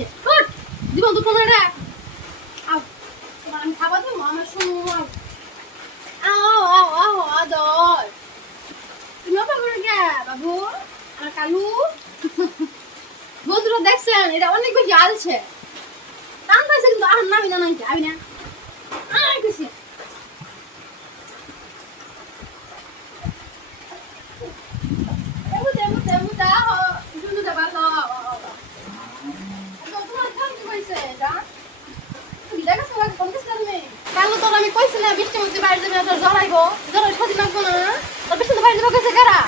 আসছে কট জীবন তো কোন রে আও তোমার আমি খাবার দেবো আমার শুনো আও আও আও আও আদর তুমি অপা করে গে বাবু আমার কালু বন্ধুরা দেখছেন এটা অনেক বেশি আলছে টান পাইছে কিন্তু আর নামি না নাকি আমি না আর কিছু এমু এমু এমু দাও জুনু দা ভালো তোমার কাম কি কইছে এটা তুমি দেখাছ না কোন কিছু করবে কালু তোর আমি কইছি না বৃষ্টি মধ্যে বাইরে যাবে তোর জড়াইবো জড়াই সদি লাগবো না তোর বৃষ্টি বাইরে যাবে কইছে কারা